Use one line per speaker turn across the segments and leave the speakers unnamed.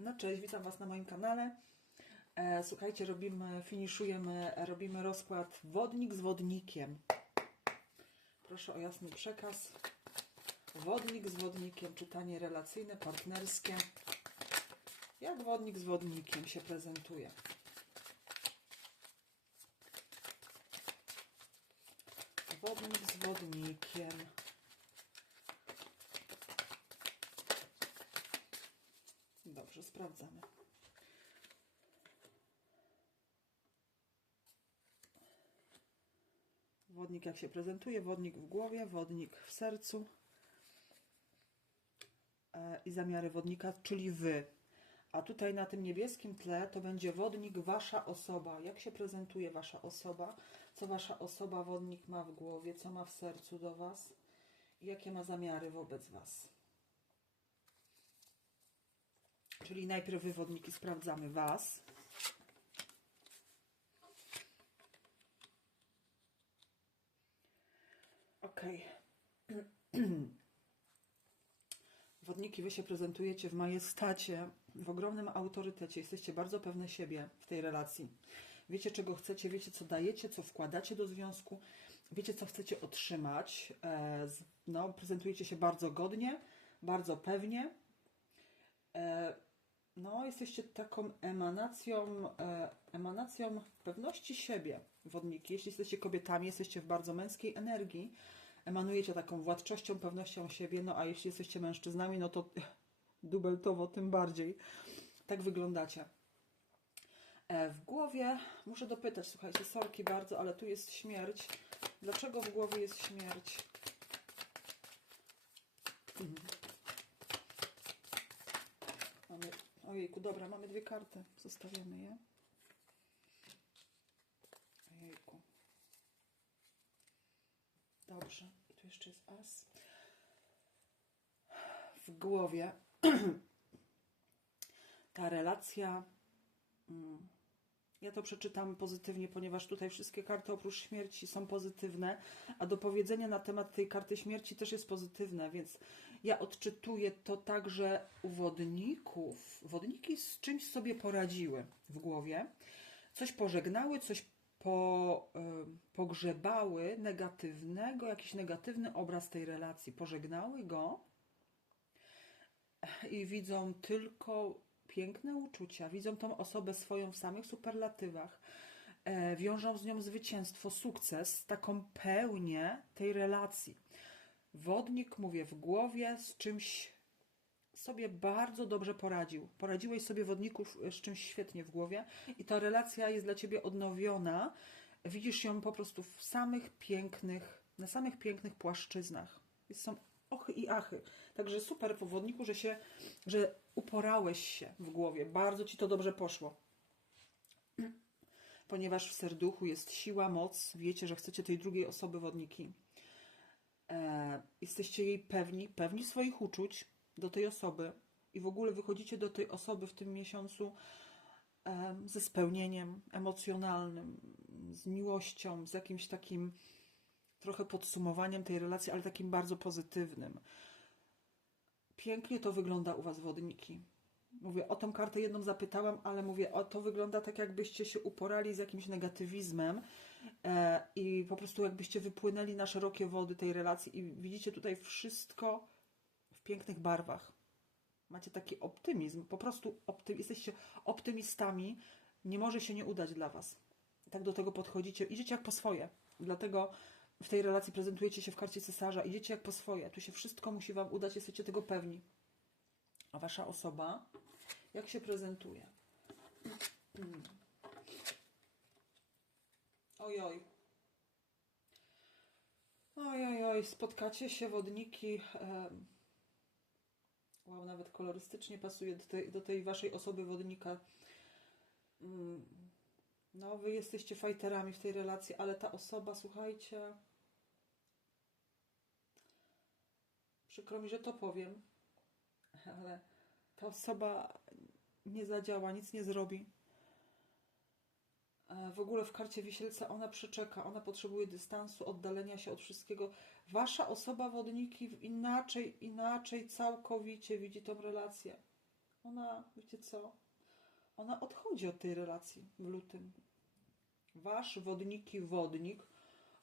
No cześć, witam Was na moim kanale. E, słuchajcie, robimy, finiszujemy, robimy rozkład wodnik z wodnikiem. Proszę o jasny przekaz. Wodnik z wodnikiem, czytanie relacyjne, partnerskie. Jak wodnik z wodnikiem się prezentuje? Wodnik z wodnikiem. Dobrze, sprawdzamy. Wodnik jak się prezentuje? Wodnik w głowie, wodnik w sercu e, i zamiary wodnika, czyli wy. A tutaj na tym niebieskim tle to będzie wodnik wasza osoba. Jak się prezentuje wasza osoba? Co wasza osoba wodnik ma w głowie? Co ma w sercu do was? I jakie ma zamiary wobec was? Czyli najpierw wywodniki sprawdzamy Was. Ok. Wodniki, Wy się prezentujecie w majestacie, w ogromnym autorytecie. Jesteście bardzo pewne siebie w tej relacji. Wiecie, czego chcecie, wiecie, co dajecie, co wkładacie do związku, wiecie, co chcecie otrzymać. E, No, prezentujecie się bardzo godnie, bardzo pewnie. No, jesteście taką emanacją, e, emanacją pewności siebie, wodniki. Jeśli jesteście kobietami, jesteście w bardzo męskiej energii, emanujecie taką władczością, pewnością siebie, no a jeśli jesteście mężczyznami, no to dubeltowo tym bardziej. Tak wyglądacie. E, w głowie, muszę dopytać, słuchajcie, sorki bardzo, ale tu jest śmierć. Dlaczego w głowie jest śmierć? Mamy, ojejku, dobra, mamy dwie karty. Zostawiamy je. Ojejku. Dobrze. Tu jeszcze jest as. W głowie ta relacja. mm, Ja to przeczytam pozytywnie, ponieważ tutaj wszystkie karty oprócz śmierci są pozytywne, a do powiedzenia na temat tej karty śmierci też jest pozytywne, więc ja odczytuję to tak, że u wodników, wodniki z czymś sobie poradziły w głowie, coś pożegnały, coś po, y, pogrzebały negatywnego, jakiś negatywny obraz tej relacji, pożegnały go i widzą tylko piękne uczucia, widzą tą osobę swoją w samych superlatywach, e, wiążą z nią zwycięstwo, sukces, taką pełnię tej relacji. Wodnik, mówię, w głowie z czymś sobie bardzo dobrze poradził. Poradziłeś sobie wodników z czymś świetnie w głowie i ta relacja jest dla ciebie odnowiona. Widzisz ją po prostu w samych pięknych, na samych pięknych płaszczyznach. Są ochy i achy. Także super po wodniku, że się, że uporałeś się w głowie. Bardzo ci to dobrze poszło. Ponieważ w serduchu jest siła, moc, wiecie, że chcecie tej drugiej osoby wodniki e, jesteście jej pewni, pewni swoich uczuć do tej osoby i w ogóle wychodzicie do tej osoby w tym miesiącu em, ze spełnieniem emocjonalnym, z miłością, z jakimś takim trochę podsumowaniem tej relacji, ale takim bardzo pozytywnym. Pięknie to wygląda u Was, wodniki. Mówię, o tą kartę jedną zapytałam, ale mówię, o to wygląda tak, jakbyście się uporali z jakimś negatywizmem e, i po prostu jakbyście wypłynęli na szerokie wody tej relacji i widzicie tutaj wszystko w pięknych barwach. Macie taki optymizm, po prostu optym, jesteście optymistami, nie może się nie udać dla Was. Tak do tego podchodzicie, idziecie jak po swoje. Dlatego w tej relacji prezentujecie się w karcie cesarza, idziecie jak po swoje. Tu się wszystko musi Wam udać, jesteście tego pewni. A Wasza osoba, jak się prezentuje? Mm. Ojoj. Ojoj, oj, spotkacie się wodniki. Wow, nawet kolorystycznie pasuje do tej, do tej waszej osoby wodnika. Mm, No, wy jesteście fajterami w tej relacji, ale ta osoba, słuchajcie. Przykro mi, że to powiem, ale ta osoba nie zadziała, nic nie zrobi. E, W ogóle w karcie wisielca ona przeczeka, ona potrzebuje dystansu, oddalenia się od wszystkiego. Wasza osoba wodniki inaczej, inaczej całkowicie widzi tą relację. Ona, wiecie co? Ona odchodzi od tej relacji w lutym. Wasz wodniki wodnik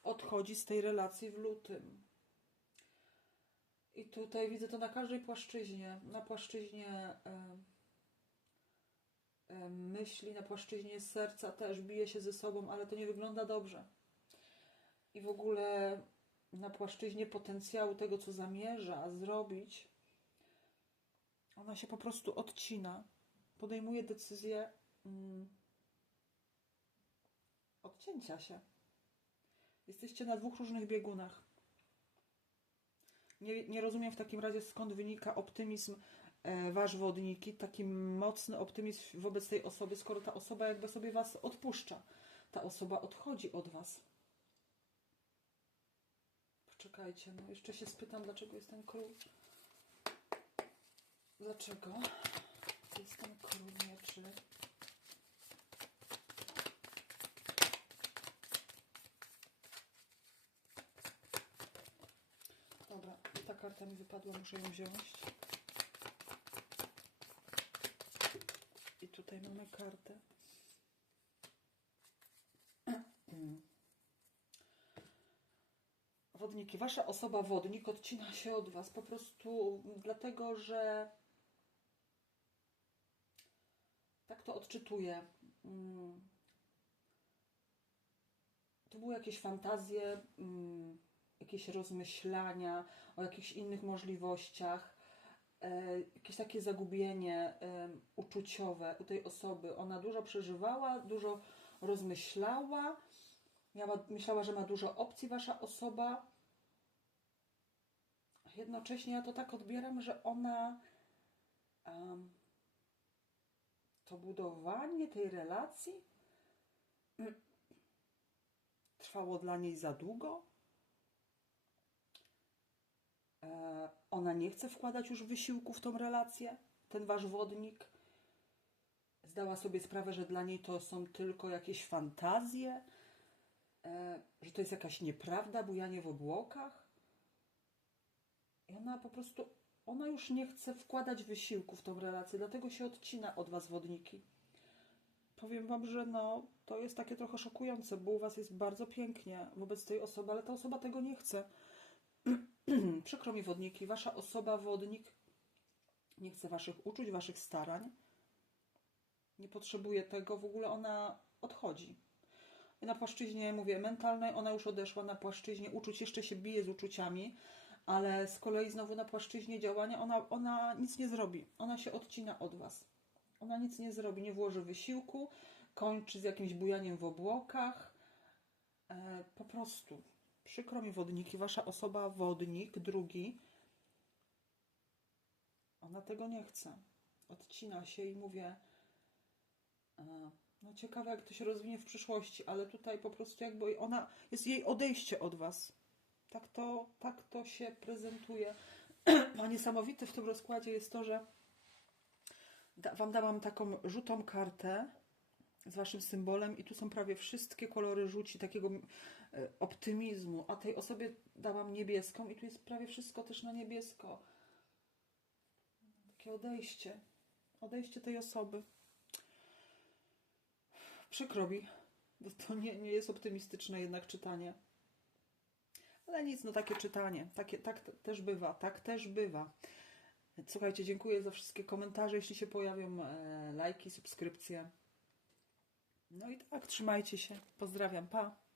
odchodzi z tej relacji w lutym. I tutaj widzę to na każdej płaszczyźnie. Na płaszczyźnie e, e, myśli, na płaszczyźnie serca też bije się ze sobą, ale to nie wygląda dobrze. I w ogóle na płaszczyźnie potencjału tego, co zamierza zrobić, ona się po prostu odcina. Podejmuje decyzję mm, odcięcia się. Jesteście na dwóch różnych biegunach. Nie, nie rozumiem w takim razie skąd wynika optymizm e, wasz wodniki, taki mocny optymizm wobec tej osoby, skoro ta osoba jakby sobie was odpuszcza. Ta osoba odchodzi od was. Poczekajcie, no jeszcze się spytam, dlaczego jest ten król. Dlaczego jest ten król mieczy? Dobra, ta karta mi wypadła, muszę ją wziąć. I tutaj mamy kartę. Wodniki, wasza osoba wodnik odcina się od was po prostu dlatego, że tak to odczytuję. Mm. To były jakieś fantazje, mm, jakieś rozmyślania o jakichś innych możliwościach, e, jakieś takie zagubienie e, uczuciowe u tej osoby. Ona dużo przeżywała, dużo rozmyślała, miała, myślała, że ma dużo opcji wasza osoba. Jednocześnie ja to tak odbieram, że ona em, to budowanie tej relacji trwało dla niej za długo. E, Ona nie chce wkładać już wysiłku w tą relację, ten wasz wodnik. Zdała sobie sprawę, że dla niej to są tylko jakieś fantazje, e, że to jest jakaś nieprawda, bujanie w obłokach. I ona po prostu, ona już nie chce wkładać wysiłku w tą relację, dlatego się odcina od was wodniki. Powiem wam, że no, to jest takie trochę szokujące, bo u was jest bardzo pięknie wobec tej osoby, ale ta osoba tego nie chce. Przykro mi wodniki, wasza osoba wodnik nie chce waszych uczuć, waszych starań. Nie potrzebuje tego, w ogóle ona odchodzi. Na płaszczyźnie, mówię, mentalnej ona już odeszła, na płaszczyźnie uczuć jeszcze się bije z uczuciami, ale z kolei znowu na płaszczyźnie działania ona, ona nic nie zrobi. Ona się odcina od was. Ona nic nie zrobi, nie włoży wysiłku, kończy z jakimś bujaniem w obłokach. E, po prostu. Przykro mi wodniki, wasza osoba wodnik, drugi, ona tego nie chce. Odcina się i mówię, e, no ciekawe jak to się rozwinie w przyszłości, ale tutaj po prostu jakby ona, jest jej odejście od was. Tak to, tak to się prezentuje. A niesamowite w tym rozkładzie jest to, że wam dałam taką żółtą kartę z waszym symbolem i tu są prawie wszystkie kolory żółci, takiego e, optymizmu, a tej osobie dałam niebieską i tu jest prawie wszystko też na niebiesko. Takie odejście. Odejście tej osoby. Przykro mi, bo to nie, nie jest optymistyczne jednak czytanie. Ale nic, no takie czytanie. Takie, tak też bywa, tak też bywa. Słuchajcie, dziękuję za wszystkie komentarze, jeśli się pojawią, e, lajki, subskrypcje. No i tak, trzymajcie się. Pozdrawiam, pa.